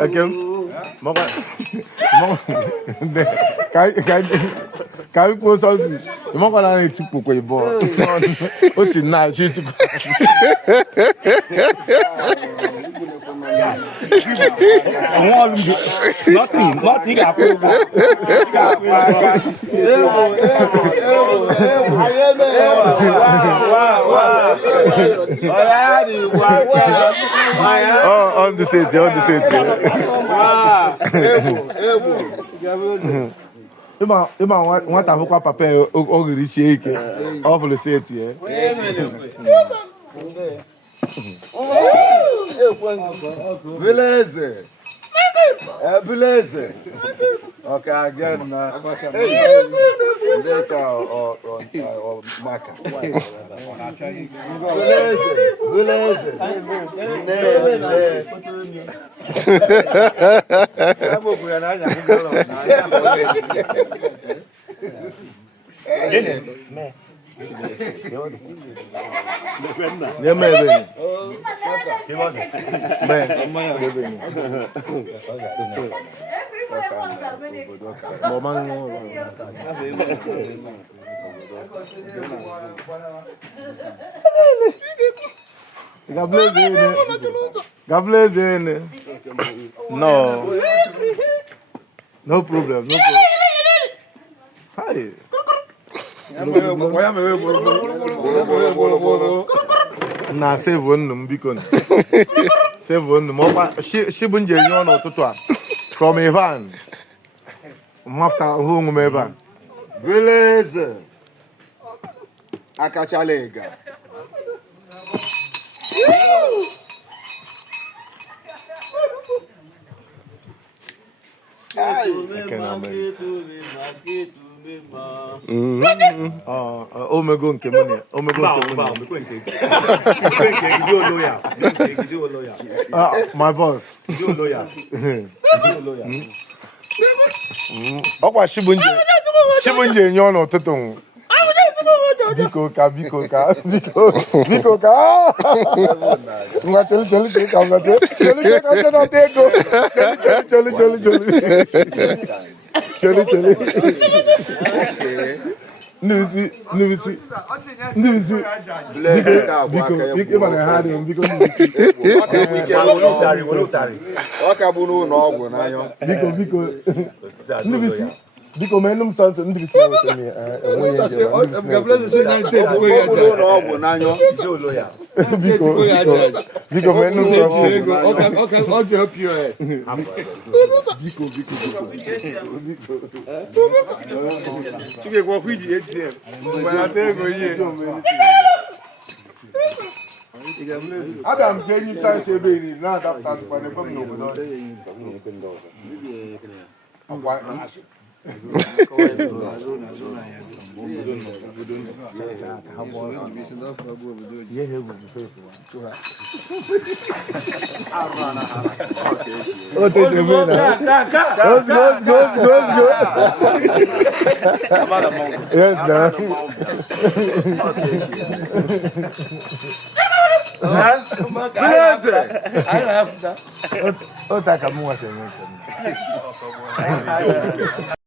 Okay. Can you post something? You want to take a ball? What's in now? Nothing. Oh, on the set. Ima nwata akwụkwọ papa o giri chie ike ọ bụrụ set ya. Vileze. Okay, again na. Data or Maka. Vileze. God bless you. No problem. Hi. Na save one biko na. Save one mo shibunje nyo na ụtụtụ a from Ivan. Mafta hu ngume Ivan. Vileze. Akachalega. Omego nke money. My boss. Okwa shibunje nyo no tutu. Biko ka. Nga cheli ka nga cheli na tego. Cheli. Nusi. Biko ba na hadi biko nusi. Biko menum santo ndi bisema semi Biko menum okay I'll help you Biko Chike kwa kwiji ATM bana tego ye Adam kenyi chance ebe ni na adapt kwa ne kom no bodo Yes,